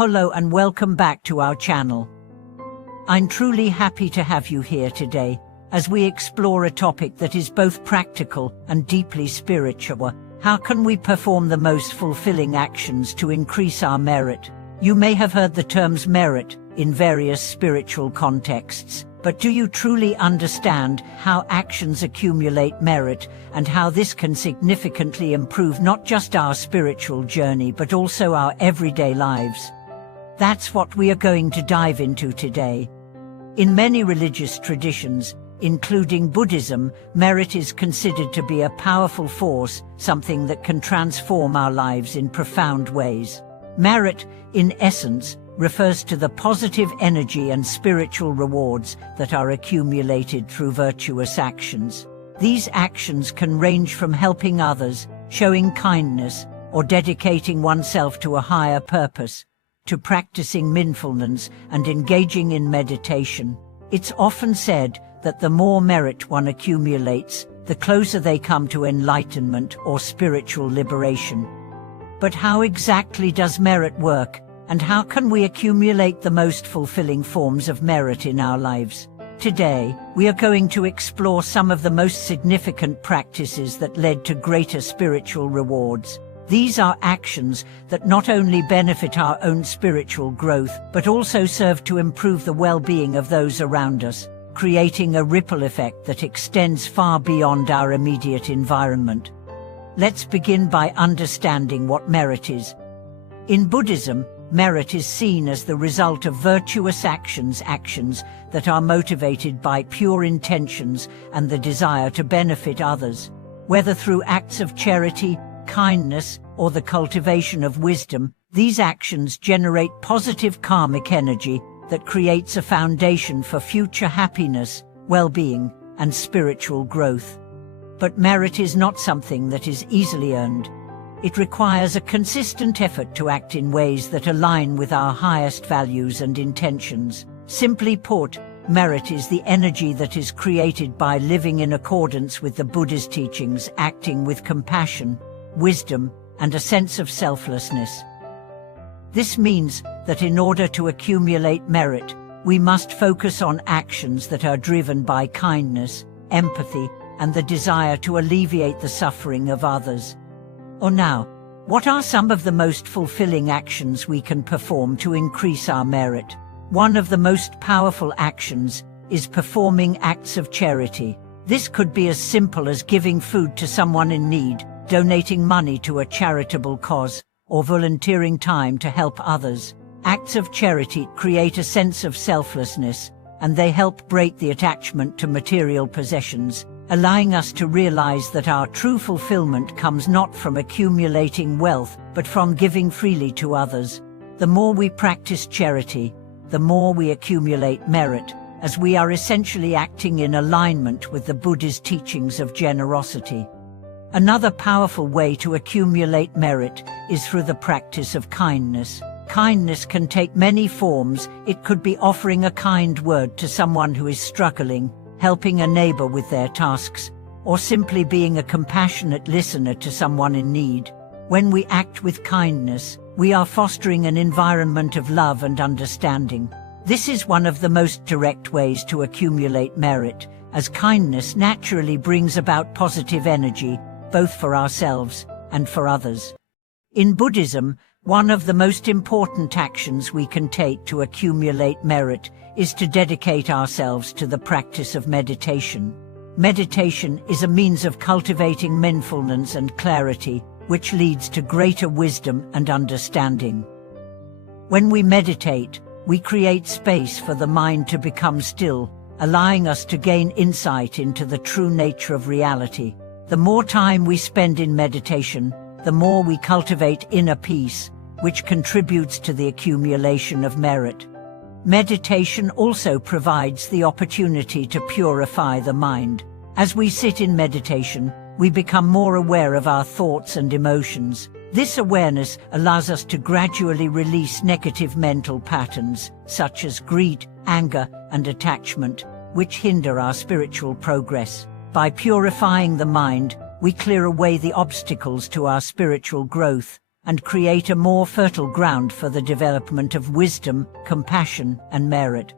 Hello and welcome back to our channel. I'm truly happy to have you here today, as we explore a topic that is both practical and deeply spiritual. How can we perform the most fulfilling actions to increase our merit? You may have heard the terms merit in various spiritual contexts, but do you truly understand how actions accumulate merit and how this can significantly improve not just our spiritual journey but also our everyday lives? That's what we are going to dive into today. In many religious traditions, including Buddhism, merit is considered to be a powerful force, something that can transform our lives in profound ways. Merit, in essence, refers to the positive energy and spiritual rewards that are accumulated through virtuous actions. These actions can range from helping others, showing kindness, or dedicating oneself to a higher purpose, to practicing mindfulness and engaging in meditation. It's often said that the more merit one accumulates, the closer they come to enlightenment or spiritual liberation. But how exactly does merit work, and how can we accumulate the most fulfilling forms of merit in our lives? Today, we are going to explore some of the most significant practices that led to greater spiritual rewards. These are actions that not only benefit our own spiritual growth, but also serve to improve the well-being of those around us, creating a ripple effect that extends far beyond our immediate environment. Let's begin by understanding what merit is. In Buddhism, merit is seen as the result of virtuous actions that are motivated by pure intentions and the desire to benefit others. Whether through acts of charity, kindness, or the cultivation of wisdom, these actions generate positive karmic energy that creates a foundation for future happiness, well-being, and spiritual growth. But merit is not something that is easily earned. It requires a consistent effort to act in ways that align with our highest values and intentions. Simply put, merit is the energy that is created by living in accordance with the Buddha's teachings, acting with compassion, wisdom, and a sense of selflessness. This means that in order to accumulate merit, we must focus on actions that are driven by kindness, empathy, and the desire to alleviate the suffering of others. Now, what are some of the most fulfilling actions we can perform to increase our merit? One of the most powerful actions is performing acts of charity. This could be as simple as giving food to someone in need, donating money to a charitable cause, or volunteering time to help others. Acts of charity create a sense of selflessness, and they help break the attachment to material possessions, allowing us to realize that our true fulfillment comes not from accumulating wealth, but from giving freely to others. The more we practice charity, the more we accumulate merit, as we are essentially acting in alignment with the Buddha's teachings of generosity. Another powerful way to accumulate merit is through the practice of kindness. Kindness can take many forms. It could be offering a kind word to someone who is struggling, helping a neighbor with their tasks, or simply being a compassionate listener to someone in need. When we act with kindness, we are fostering an environment of love and understanding. This is one of the most direct ways to accumulate merit, as kindness naturally brings about positive energy, both for ourselves and for others. In Buddhism, one of the most important actions we can take to accumulate merit is to dedicate ourselves to the practice of meditation. Meditation is a means of cultivating mindfulness and clarity, which leads to greater wisdom and understanding. When we meditate, we create space for the mind to become still, allowing us to gain insight into the true nature of reality. The more time we spend in meditation, the more we cultivate inner peace, which contributes to the accumulation of merit. Meditation also provides the opportunity to purify the mind. As we sit in meditation, we become more aware of our thoughts and emotions. This awareness allows us to gradually release negative mental patterns, such as greed, anger, and attachment, which hinder our spiritual progress. By purifying the mind, we clear away the obstacles to our spiritual growth, and create a more fertile ground for the development of wisdom, compassion, and merit.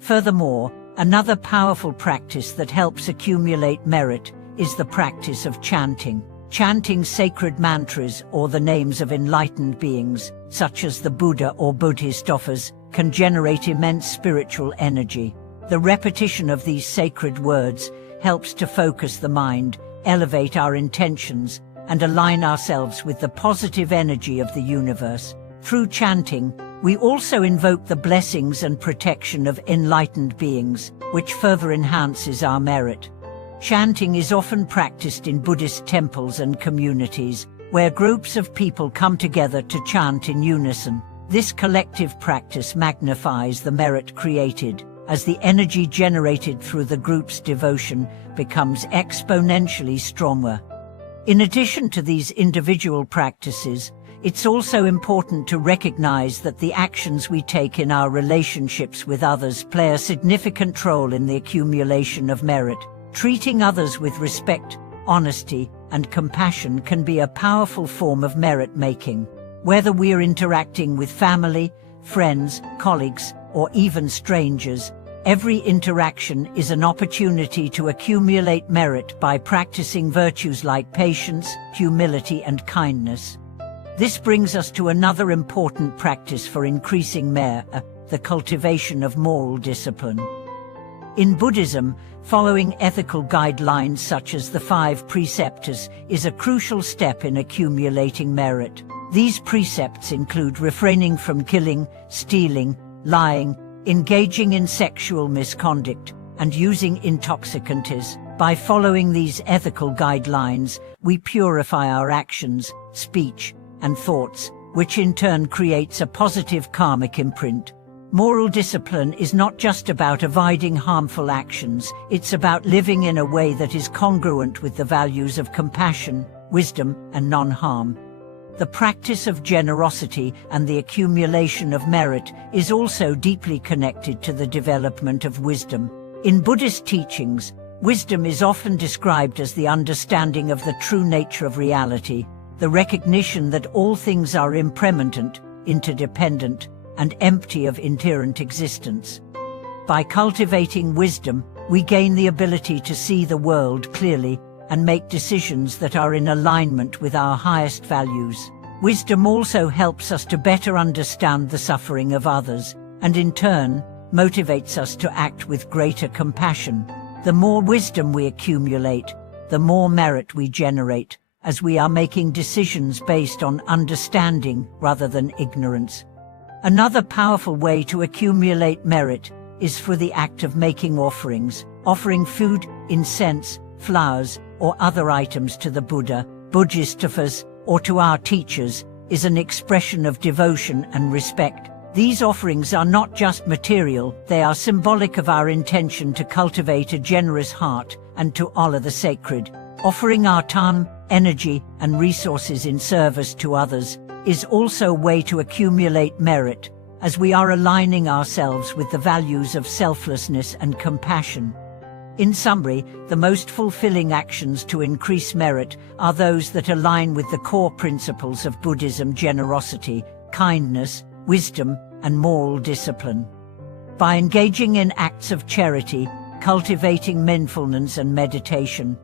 Furthermore, another powerful practice that helps accumulate merit is the practice of chanting. Chanting sacred mantras or the names of enlightened beings, such as the Buddha or Buddhist offers, can generate immense spiritual energy. The repetition of these sacred words helps to focus the mind, elevate our intentions, and align ourselves with the positive energy of the universe. Through chanting, we also invoke the blessings and protection of enlightened beings, which further enhances our merit. Chanting is often practiced in Buddhist temples and communities, where groups of people come together to chant in unison. This collective practice magnifies the merit created, as the energy generated through the group's devotion becomes exponentially stronger. In addition to these individual practices, it's also important to recognize that the actions we take in our relationships with others play a significant role in the accumulation of merit. Treating others with respect, honesty, and compassion can be a powerful form of merit-making. Whether we're interacting with family, friends, colleagues, or even strangers, every interaction is an opportunity to accumulate merit by practicing virtues like patience, humility, and kindness. This brings us to another important practice for increasing merit, the cultivation of moral discipline. In Buddhism, following ethical guidelines such as the 5 precepts is a crucial step in accumulating merit. These precepts include refraining from killing, stealing, lying, engaging in sexual misconduct, and using intoxicants. By following these ethical guidelines, we purify our actions, speech, and thoughts, which in turn creates a positive karmic imprint. Moral discipline is not just about avoiding harmful actions, it's about living in a way that is congruent with the values of compassion, wisdom, and non-harm. The practice of generosity and the accumulation of merit is also deeply connected to the development of wisdom. In Buddhist teachings, wisdom is often described as the understanding of the true nature of reality, the recognition that all things are impermanent, interdependent, and empty of inherent existence. By cultivating wisdom, we gain the ability to see the world clearly and make decisions that are in alignment with our highest values. Wisdom also helps us to better understand the suffering of others, and in turn, motivates us to act with greater compassion. The more wisdom we accumulate, the more merit we generate, as we are making decisions based on understanding rather than ignorance. Another powerful way to accumulate merit is for the act of making offerings. Offering food, incense, flowers, or other items to the Buddha, Bodhisattvas, or to our teachers is an expression of devotion and respect. These offerings are not just material, they are symbolic of our intention to cultivate a generous heart and to honor the sacred. Offering our time, energy, and resources in service to others is also a way to accumulate merit, as we are aligning ourselves with the values of selflessness and compassion. In summary, the most fulfilling actions to increase merit are those that align with the core principles of Buddhism: generosity, kindness, wisdom, and moral discipline. By engaging in acts of charity, cultivating mindfulness and meditation,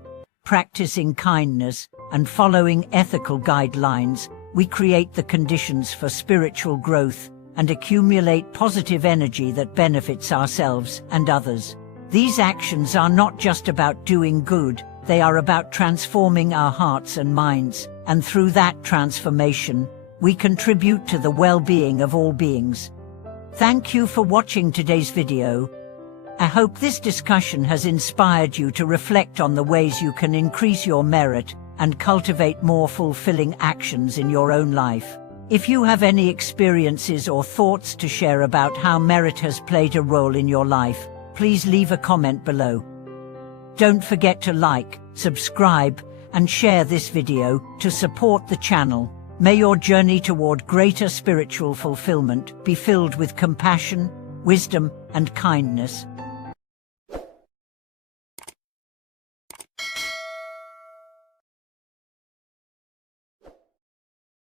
practicing kindness, and following ethical guidelines, we create the conditions for spiritual growth and accumulate positive energy that benefits ourselves and others. These actions are not just about doing good, they are about transforming our hearts and minds, and through that transformation, we contribute to the well-being of all beings. Thank you for watching today's video. I hope this discussion has inspired you to reflect on the ways you can increase your merit and cultivate more fulfilling actions in your own life. If you have any experiences or thoughts to share about how merit has played a role in your life, please leave a comment below. Don't forget to like, subscribe, and share this video to support the channel. May your journey toward greater spiritual fulfillment be filled with compassion, wisdom, and kindness.